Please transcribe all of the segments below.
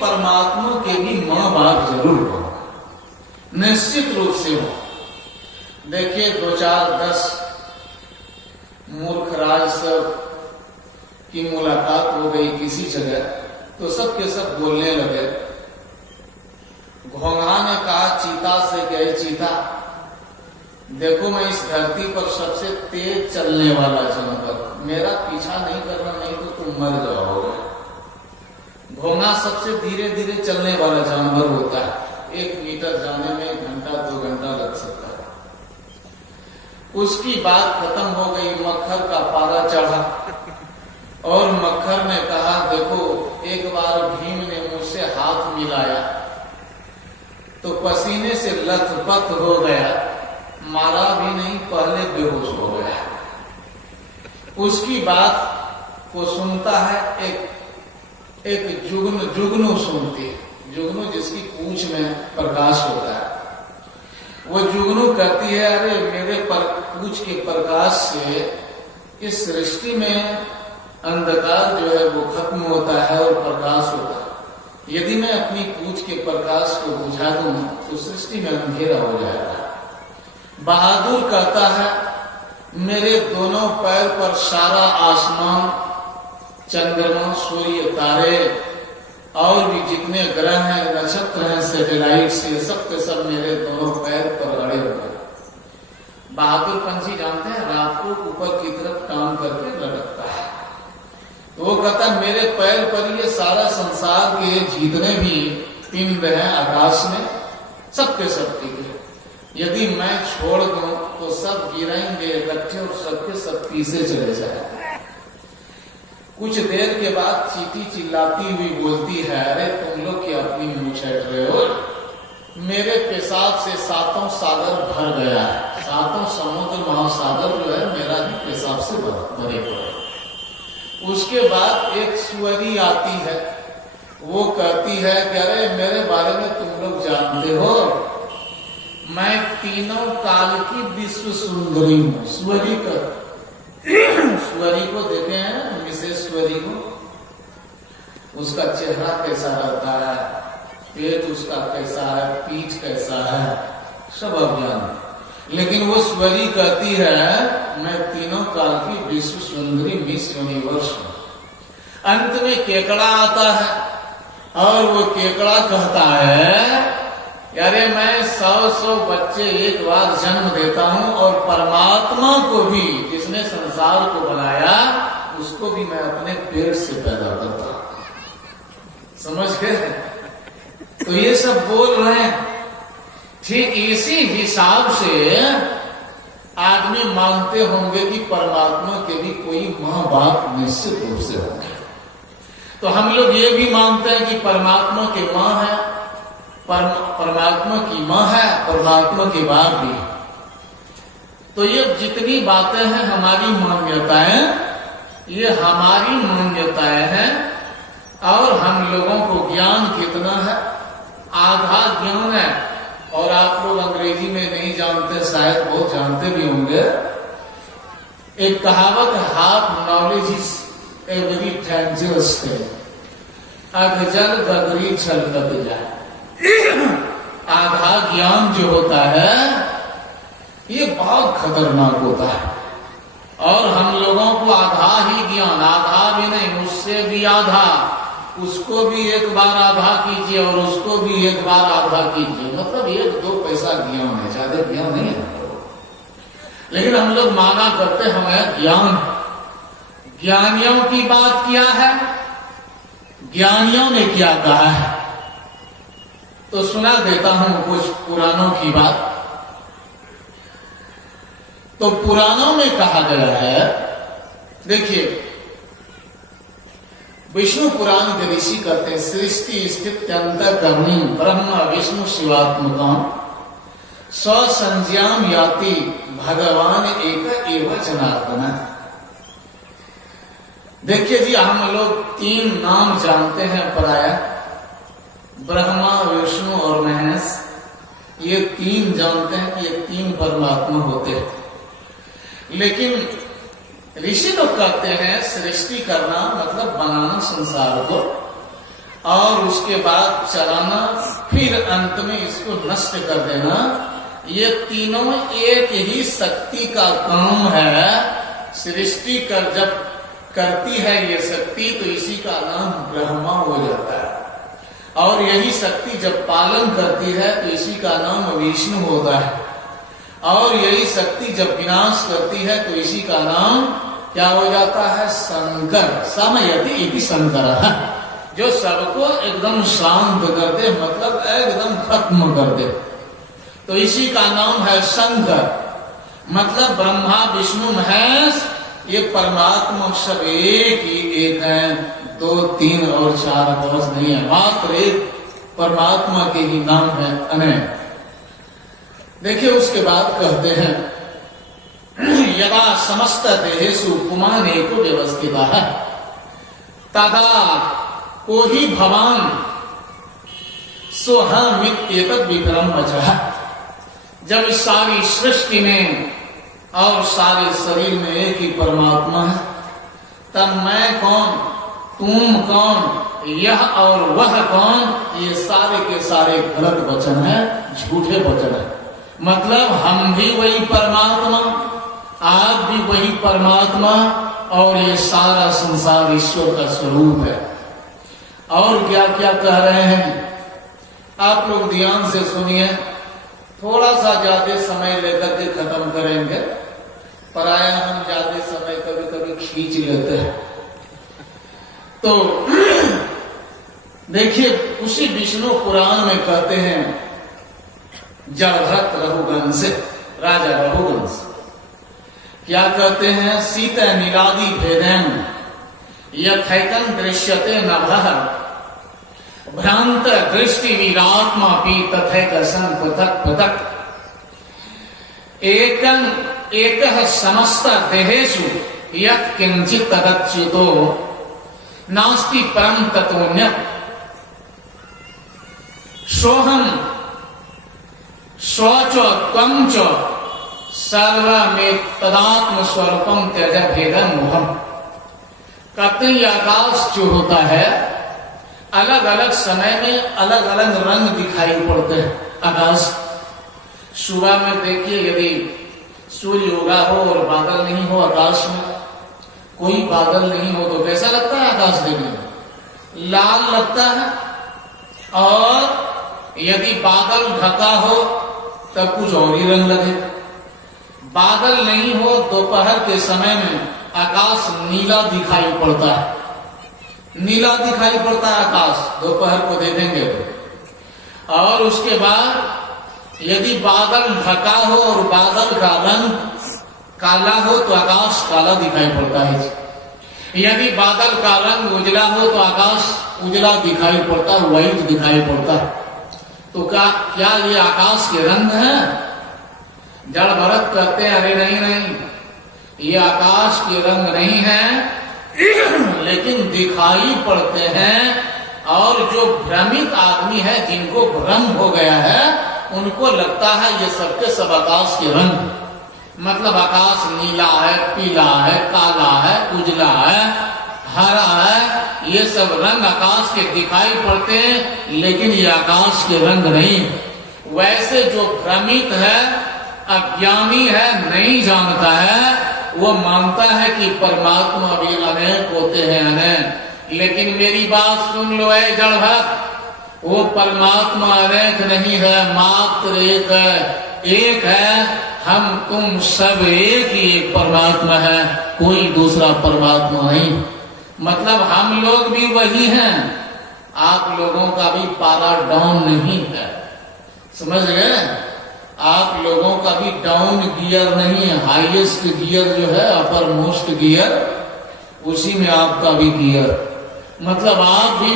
परमात्मा के भी माँ बाप जरूर हो, निश्चित रूप से हो। देखिए 2-4-10 मूर्ख राज सब की मुलाकात हो गई किसी जगह, तो सब के सब बोलने लगे। घोंघा ने कहा चीता से, गए चीता देखो मैं इस धरती पर सबसे तेज चलने वाला जानवर, मेरा पीछा नहीं करना, नहीं तो तुम मर जाओगे। घोंघा सबसे धीरे धीरे चलने वाला जानवर होता है, 1 मीटर जाने में 1 घंटा 2 घंटा लग सकता है। उसकी बात खत्म हो गई, मक्खर का पारा चढ़ा और मक्खर ने कहा देखो एक बार भीम ने मुझसे हाथ मिलाया तो पसीने से लथपथ हो गया, मारा भी नहीं, पहले बेहोश हो गया। उसकी बात को सुनता है एक जुगनू सुनती है, जुगनू जिसकी पूंछ में प्रकाश होता है। वो जुगनू कहती है अरे मेरे पूंछ के प्रकाश से इस सृष्टि में अंधकार जो है वो खत्म होता है और प्रकाश होता है। यदि मैं अपनी पूंछ के प्रकाश को बुझा दूं तो सृष्टि में अंधेरा हो जाएगा। बहादुर कहता है मेरे दोनों पैर पर सारा आसमान, चंद्रमा, सूर्य, तारे और भी जितने ग्रह हैं, नक्षत्र हैं, सैटेलाइट्स, ये सब के सब मेरे दोनों पैर पर अड़े हुए। बहादुर पंछी जानते हैं रात को ऊपर की तरफ काम करके लटकता है। तो वो कहता है मेरे पैर पर ये सारा संसार के जितने भी पिंड हैं आकाश में, सबके सब टिके। यदि मैं छोड़ दूं तो सब गिरेंगे इकट्ठे और सबके सब पीछे चले जाएंगे। कुछ देर के बाद चींटी चिल्लाती हुई बोलती है अरे तुम लोग क्या अपनी मुंह छेड़ रहे हो, मेरे पेशाब से 7 सागर भर गया है, 7 समुद्र महासागर जो है मेरा ही पेशाब से भरे पड़े। उसके बाद एक सुअरी आती है, वो कहती है कि अरे मेरे बारे में तुम लोग जानते हो, मैं तीनों काल की विश्व सुंदरी हूँ। सुअरी को देखे हैं मिसेस सुअरी को, उसका चेहरा कैसा रहता है, पेट उसका कैसा है, पीठ कैसा है, सब अज्ञान। लेकिन वो सुअरी कहती है मैं तीनों काल की विश्व सुंदरी मिस यूनिवर्स हूं। अंत में केकड़ा आता है और वो केकड़ा कहता है अरे मैं 100 बच्चे एक बार जन्म देता हूं और परमात्मा को भी जिसने संसार को बनाया उसको भी मैं अपने पेट से पैदा करता हूं। समझ गए? तो ये सब बोल रहे हैं। ठीक इसी हिसाब से आदमी मानते होंगे कि परमात्मा के भी कोई माँ बाप निश्चित रूप से होंगे। तो हम लोग ये भी मानते हैं कि परमात्मा के माँ है, परमात्मा की माँ है, परमात्मा के बाप भी। तो ये जितनी बातें हैं हमारी मान्यताएं, ये हमारी मान्यताएं हैं। और हम लोगों को ज्ञान कितना है? आधा ज्ञान है। और आप लोग अंग्रेजी में नहीं जानते, शायद बहुत जानते भी होंगे। एक कहावत है half knowledge is a very dangerous thing, अधजल गगरी छलकत जाए। आधा ज्ञान जो होता है ये बहुत खतरनाक होता है। और हम लोगों को आधा ही ज्ञान, आधा भी नहीं, उससे भी आधा, उसको भी एक बार आधा कीजिए और उसको भी एक बार आधा कीजिए, मतलब 1-2 पैसा ज्ञान है, ज्यादा ज्ञान नहीं है। लेकिन हम लोग माना करते हमें ज्ञान। ज्ञानियों की बात क्या है, ज्ञानियों ने क्या कहा है, तो सुना देता हूं कुछ पुराणों की बात। तो पुराणों में कहा गया है, देखिए विष्णु पुराण के ऋषि कहते हैं सृष्टि स्थिति अंतःकरणी ब्रह्म विष्णु शिवात्मका स्वसंज्ञाम याति भगवान एक एव जनार्दन। देखिए जी हम लोग 3 नाम जानते हैं प्राय, ब्रह्मा विष्णु और महेश। ये 3 जानते हैं कि ये 3 परमात्मा होते हैं। लेकिन ऋषि लोग कहते हैं सृष्टि करना मतलब बनाना संसार को, और उसके बाद चलाना, फिर अंत में इसको नष्ट कर देना, ये तीनों एक ही शक्ति का काम है। सृष्टि कर जब करती है ये शक्ति, तो इसी का नाम ब्रह्मा हो जाता है। और यही शक्ति जब पालन करती है तो इसी का नाम विष्णु होता है। और यही शक्ति जब विनाश करती है तो इसी का नाम क्या हो जाता है? शंकर। समयति इति शंकर, जो सबको एकदम शांत कर दे, मतलब एकदम खत्म कर दे, तो इसी का नाम है शंकर। मतलब ब्रह्मा विष्णु महेश ये परमात्मा सब एक ही एक है, 2 3 और 4 5 नहीं है, मात्र एक परमात्मा के ही नाम है अनेक। देखिए उसके बाद कहते हैं यदा समस्त देहेषु पुमानेको व्यवस्थितः तदा को ही भवान सोहमित्येतद् विक्रम वचः। जब इस सारी सृष्टि में और सारे शरीर में एक ही परमात्मा है, तब मैं कौन, तुम कौन, यह और वह कौन, ये सारे के सारे गलत वचन है, झूठे वचन है। मतलब हम भी वही परमात्मा, आप भी वही परमात्मा, और ये सारा संसार ईश्वर का स्वरूप है। और क्या क्या कह रहे हैं आप लोग ध्यान से सुनिए, थोड़ा सा ज्यादा समय लेकर के खत्म करेंगे, पराया हम ज्यादा समय कभी कभी खींच लेते हैं। तो देखिए उसी विष्णु पुराण में कहते हैं जड़भरत रघुवंश, राजा रघुवंश क्या कहते हैं? सीता नीलादि भेदम यथैकं दृश्यते नभः भ्रांत दृष्टि वीरात्मा पी तथैक सन पृथक पृथक एकः समस्त देहेषु यत् किंचित् तदच्युतो नास्ति परम ततोऽन्यत् सोहम स्वच त्वं च सर्वमेतदात्म स्वरूपम त्यज भेदं मोहम। कहते हैं आकाश जो होता है अलग अलग समय में अलग अलग रंग दिखाई पड़ते हैं। आकाश सुबह में देखिए, यदि सूर्य उगा हो और बादल नहीं हो, आकाश में कोई बादल नहीं हो, तो कैसा लगता है आकाश देखने में? लाल लगता है। और यदि बादल ढका हो तब कुछ और ही रंग लगे। बादल नहीं हो, दोपहर के समय में आकाश नीला दिखाई पड़ता है, नीला दिखाई पड़ता है आकाश दोपहर को देखेंगे तो। और उसके बाद यदि बादल ढका हो और बादल का रंग काला हो तो आकाश काला दिखाई पड़ता है। यदि बादल का रंग उजला हो तो आकाश उजला दिखाई पड़ता है, व्हाइट दिखाई पड़ता है। तो क्या ये आकाश के रंग हैं? जड़ भरत कहते हैं अरे नहीं नहीं, ये आकाश के रंग नहीं है, लेकिन दिखाई पड़ते हैं। और जो भ्रमित आदमी है, जिनको भ्रम हो गया है, उनको लगता है ये सबके सब आकाश के रंग। मतलब आकाश नीला है, पीला है, काला है, उजला है, हरा है, ये सब रंग आकाश के दिखाई पड़ते हैं, लेकिन ये आकाश के रंग नहीं। वैसे जो भ्रमित है, अज्ञानी है, नहीं जानता है, वो मानता है कि परमात्मा भी अनेक होते हैं, अनेक। लेकिन मेरी बात सुन लो ऐ जड़भक्त, वो परमात्मा अनेक नहीं है, मात्र एक है। एक है, हम तुम सब एक ही एक परमात्मा है, कोई दूसरा परमात्मा नहीं। मतलब हम लोग भी वही हैं, आप लोगों का भी पारा डाउन नहीं है, समझ गए? आप लोगों का भी डाउन गियर नहीं है, हाईएस्ट गियर जो है, अपर मोस्ट गियर, उसी में आपका भी गियर। मतलब आप भी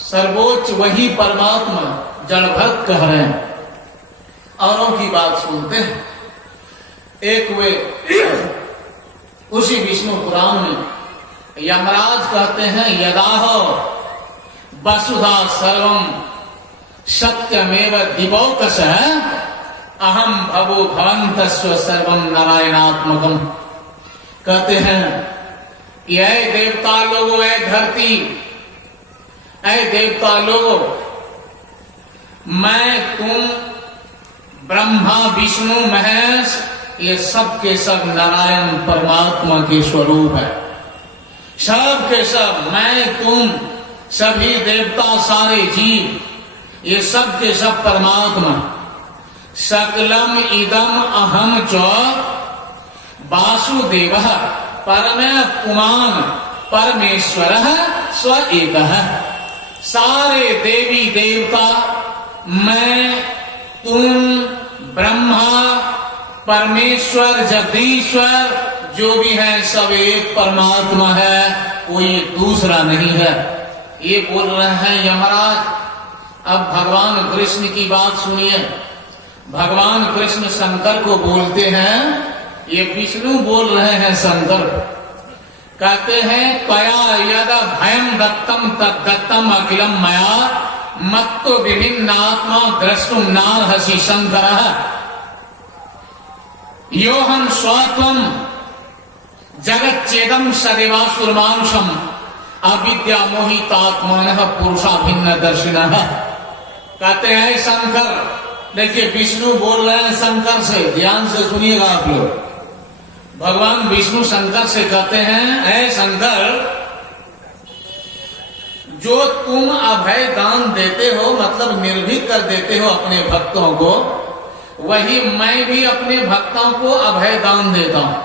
सर्वोच्च वही परमात्मा जड़भक्त कह रहे हैं। औरों की बात सुनते हैं। एक वे उसी विष्णु पुराण में यमराज कहते हैं यदाहो वसुधा सर्वम सत्यमेव दिवौकस अहम भवो भवन्तस्व सर्वम नारायणात्मकम। कहते हैं ये देवता लोगों, ऐ धरती, ऐ देवता लोगों, मैं तुम ब्रह्मा विष्णु महेश ये सब के सब नारायण परमात्मा के स्वरूप है। सब के सब मैं तुम सभी देवता सारे जीव ये सब के सब परमात्मा। सकलम इदम अहम च वासुदेव परमे पुमान परमेश्वर स्व एक। सारे देवी देवता मैं तुम ब्रह्मा परमेश्वर जगदीश्वर जो भी है सब एक परमात्मा है, कोई दूसरा नहीं है। ये बोल रहे हैं यमराज। अब भगवान कृष्ण की बात सुनिए। भगवान कृष्ण शंकर को बोलते हैं, ये विष्णु बोल रहे हैं शंकर। कहते हैं त्वया यदा भयम दत्तम तद्दत्तम अखिलम मया मत्तो विभिन्नात्मा द्रष्टुम नार्हसि शंकर। योहम स्वत्वम जगच्चेदम सदैवासुरमांशम अविद्या मोहितात्मान पुरुषा भिन्न दर्शिनः। कहते हैं शंकर, देखिए विष्णु बोल रहे हैं शंकर से, ध्यान से सुनिएगा आप लोग। भगवान विष्णु शंकर से कहते हैं, ऐ शंकर, जो तुम अभय दान देते हो मतलब निर्भीक कर देते हो अपने भक्तों को, वही मैं भी अपने भक्तों को अभय दान देता हूं।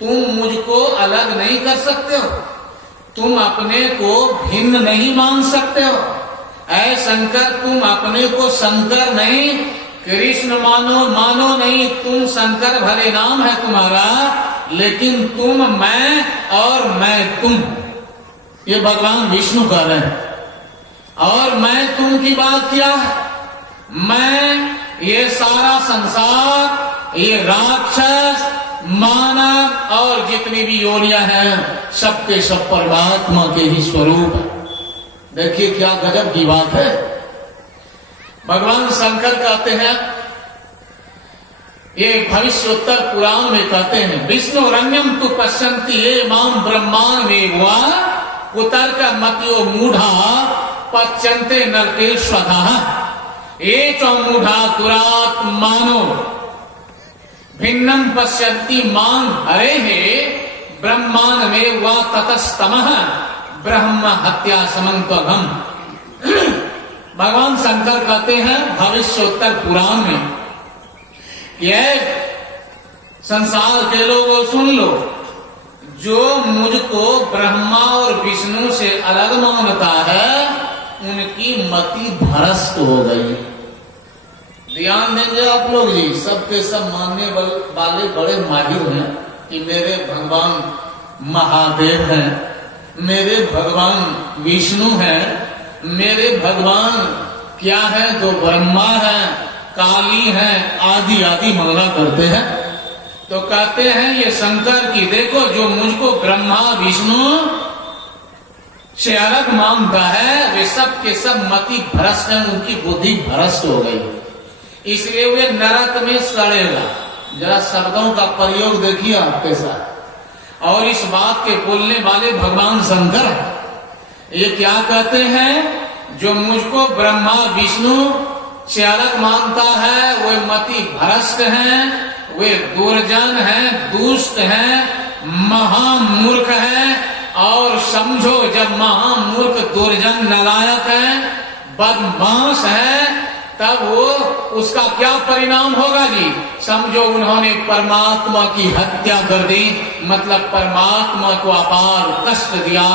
तुम मुझको अलग नहीं कर सकते हो, तुम अपने को भिन्न नहीं मान सकते हो। ऐ शंकर, तुम अपने को शंकर नहीं कृष्ण मानो नहीं। तुम शंकर भले नाम है तुम्हारा, लेकिन तुम मैं और मैं तुम। ये भगवान विष्णु कह रहे हैं। और मैं तुम की बात क्या है? मैं ये सारा संसार, ये राक्षस मानव और जितनी भी योनियां हैं सबके सब परमात्मा के ही स्वरूप है। देखिए क्या गजब की बात है। भगवान शंकर कहते हैं, ये भविष्योत्तर पुराण में कहते हैं, विष्णु रंगम तु पश्यन्ति ये माम ब्रह्मांड में हुआ कुतर्क मत्यो मूढ़ा पच्यन्ते नरकेश्वरः ये चौ मूढ़ा दुरात मानो भिन्नम पश्यन्ति मां हरे हे ब्रह्मांड में हुआ ततस्तमः ब्रह्म हत्या समन्त्वघम। भगवान शंकर कहते हैं भविष्योत्तर पुराण में, यह संसार के लोगों सुन लो, जो मुझको ब्रह्मा और विष्णु से अलग मानता है उनकी मति भ्रष्ट हो गई। ध्यान देंगे आप लोग जी, सबके सब मानने वाले बड़े माहिर हैं कि मेरे भगवान महादेव हैं, मेरे भगवान विष्णु हैं, मेरे भगवान क्या है तो ब्रह्मा है, काली है, आदि आदि मांगा करते हैं। तो कहते हैं ये शंकर की देखो, जो मुझको ब्रह्मा विष्णु से अलग मानता है वे सब के सब मति भ्रष्ट हैं, उनकी बुद्धि भ्रष्ट हो गई, इसलिए वे नरक में सड़ेगा। जरा शब्दों का प्रयोग देखिए आपके साथ। और इस बात के बोलने वाले भगवान शंकर ये क्या कहते हैं, जो मुझको ब्रह्मा विष्णु से अलग मानता है वे मति भ्रष्ट हैं, वे दुर्जन हैं, दुष्ट हैं, महामूर्ख हैं। और समझो जब महामूर्ख दुर्जन नालायक है, बदमाश है, तब वो उसका क्या परिणाम होगा जी? समझो उन्होंने परमात्मा की हत्या कर दी, मतलब परमात्मा को अपार कष्ट दिया,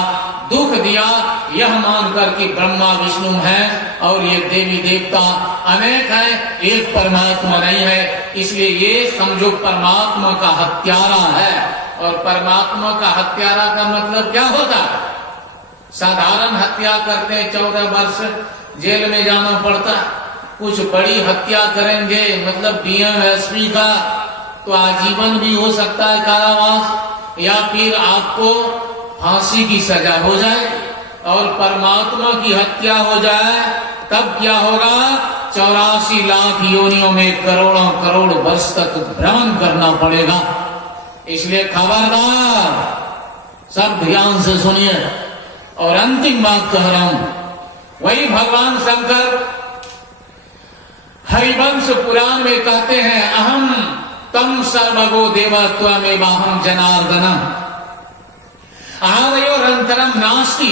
दुख दिया, यह मानकर कि ब्रह्मा विष्णु हैं और ये देवी देवता अनेक हैं, एक परमात्मा नहीं है। इसलिए ये समझो परमात्मा का हत्यारा है। और परमात्मा का हत्यारा का मतलब क्या होता है? साधारण हत्या करते 14 वर्ष जेल में जाना पड़ता, कुछ बड़ी हत्या करेंगे मतलब डीएम एसपी का तो आजीवन भी हो सकता है कारावास, या फिर आपको फांसी की सजा हो जाए। और परमात्मा की हत्या हो जाए तब क्या होगा? 84 लाख योनियों में करोड़ों करोड़ वर्ष तक भ्रमण करना पड़ेगा। इसलिए खबरदार, सब ध्यान से सुनिए। और अंतिम बात कह रहा हूं, वही भगवान शंकर हरिवंश पुराण में कहते हैं, अहम तम सर्वगो देवत्वमेवाहं जनार्दन आवयोरंतरम नास्ति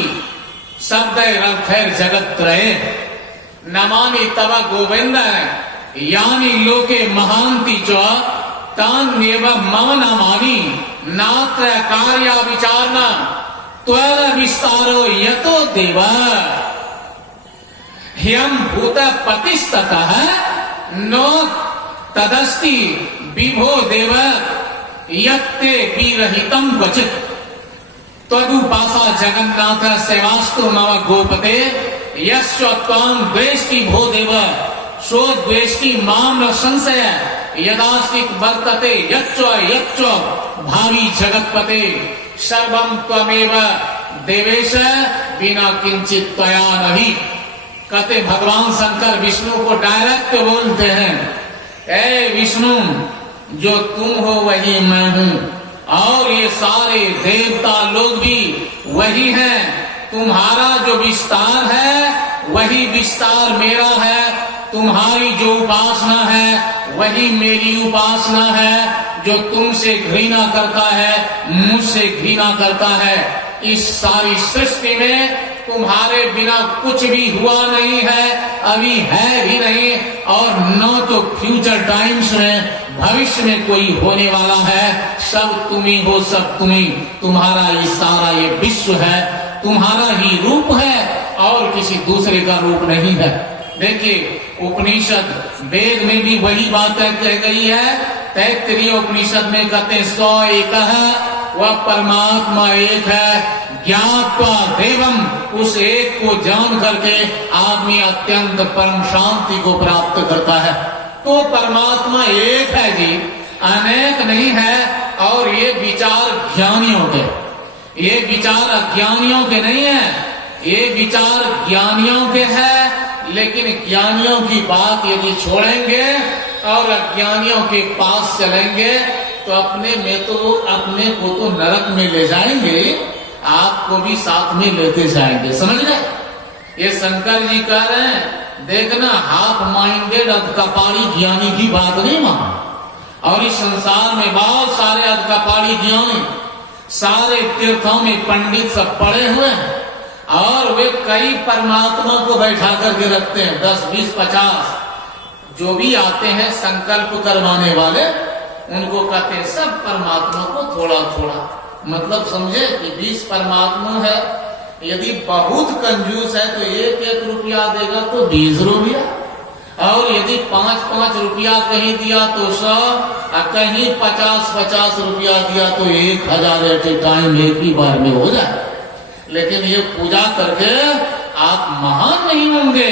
शब्दैरर्थैर जगत्त्रये नमामि तव गोविंद यानि लोके महान्ति च तान्येव मम नमामि नात्र कार्या विचारना त्वद विस्तारो यतो देव ह्यम भूत पतिस्ततः नो तदस्ति विभो देव यत्ते विरहितं क्वचित् त्वदुपासा जगन्नाथ सेवास्तु मम गोपते यस्य त्वां द्वेष्टि भो देव सो द्वेष्टि मां न संशय यदास्तिक वर्तते यच्च यच्च भावी जगत्पते सर्वं त्वमेव देवेश बिना किंचित त्वया नहीं। कहते भगवान शंकर विष्णु को डायरेक्ट बोलते हैं, ऐ विष्णु जो तुम हो वही मैं हूँ और ये सारे देवता लोग भी वही हैं। तुम्हारा जो विस्तार है वही विस्तार मेरा है, तुम्हारी जो उपासना है वही मेरी उपासना है। जो तुमसे घृणा करता है मुझसे घृणा करता है। इस सारी सृष्टि में तुम्हारे बिना कुछ भी हुआ नहीं है, अभी है भी नहीं और न तो फ्यूचर टाइम्स में भविष्य में कोई होने वाला है। सब तुम ही हो, सब तुम ही, तुम्हारा ये सारा ये विश्व है, तुम्हारा ही रूप है और किसी दूसरे का रूप नहीं है। देखिए उपनिषद वेद में भी वही बात कह गई है। तैत्तिरीय उपनिषद में कहते हैं सौ एक है, वह परमात्मा एक है। ज्ञात्वा देवम, उस एक को जान करके आदमी अत्यंत परम शांति को प्राप्त करता है। तो परमात्मा एक है जी, अनेक नहीं है। और ये विचार ज्ञानियों के, ये विचार अज्ञानियों के नहीं है, ये विचार ज्ञानियों के है। लेकिन ज्ञानियों की बात यदि छोड़ेंगे और अज्ञानियों के पास चलेंगे तो अपने को तो नरक में ले जाएंगे, आपको भी साथ में लेते जाएंगे। समझ गए? ये शंकर जी कह रहे हैं, देखना हाफ माइंडेड अधकपाड़ी ज्ञानी की बात नहीं मान। और इस संसार में बहुत सारे अधकपाड़ी ज्ञानी, सारे तीर्थों में पंडित सब पड़े हुए हैं और वे कई परमात्मा को बैठा करके रखते हैं, 10, 20, 50 जो भी आते हैं संकल्प करवाने वाले, उनको कहते हैं सब परमात्मा को थोड़ा थोड़ा। मतलब समझे कि 20 परमात्मा है, यदि बहुत कंजूस है तो 1-1 रुपया देगा तो 20 रुपया, और यदि 5-5 रुपया कहीं दिया तो 100, और कहीं 50-50 रुपया दिया तो 1000 एट ए टाइम एक ही बार में हो जाए। लेकिन ये पूजा करके आप महान नहीं होंगे,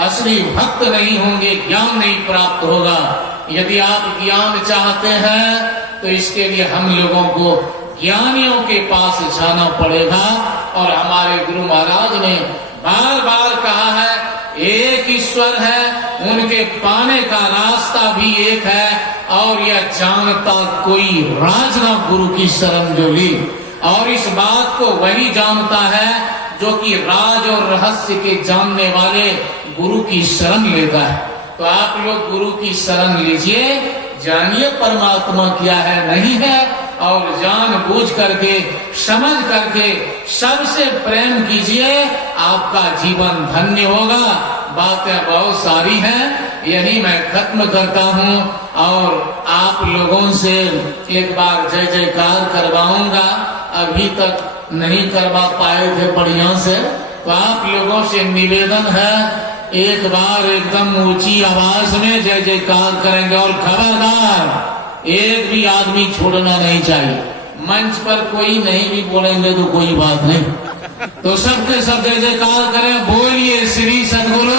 असली भक्त नहीं होंगे, ज्ञान नहीं प्राप्त होगा। यदि आप ज्ञान चाहते हैं तो इसके लिए हम लोगों को ज्ञानियों के पास जाना पड़ेगा। और हमारे गुरु महाराज ने बार बार कहा है एक ईश्वर है, उनके पाने का रास्ता भी एक है। और यह जानता कोई राजना गुरु की शरण जो ली, और इस बात को वही जानता है जो कि राज और रहस्य के जानने वाले गुरु की शरण लेता है। तो आप लोग गुरु की शरण लीजिए, जानिए परमात्मा क्या है नहीं है, और जान बूझ करके समझ करके सबसे प्रेम कीजिए, आपका जीवन धन्य होगा। बातें बहुत सारी हैं, यही मैं खत्म करता हूँ और आप लोगों से एक बार जय जयकार करवाऊंगा। अभी तक नहीं करवा पाए थे बढ़िया से, तो आप लोगों से निवेदन है एक बार एकदम ऊंची आवाज में जय जयकार करेंगे। और खबरदार एक भी आदमी छोड़ना नहीं चाहिए। मंच पर कोई नहीं भी बोलेंगे तो कोई बात नहीं, तो सबके सब जय जयकार करें। बोलिए श्री सद्गुरु